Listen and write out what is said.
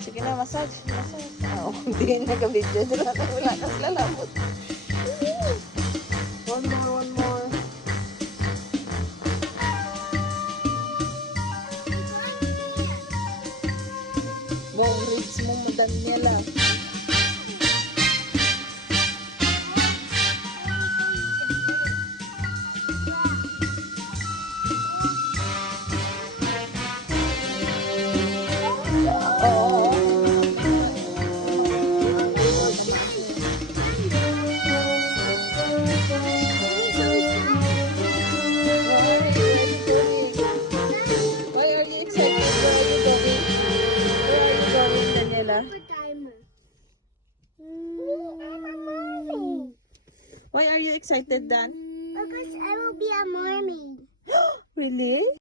sige na, massage. Massage. Oo, hindi nag-video. Wala na sila labot. One more, one more. Wow, reads mo mo, Daniela. Oo. Why are you excited? Where are you going? Where are you going, Daniela? Why are you excited, Dan? Because I will be a mermaid. Really?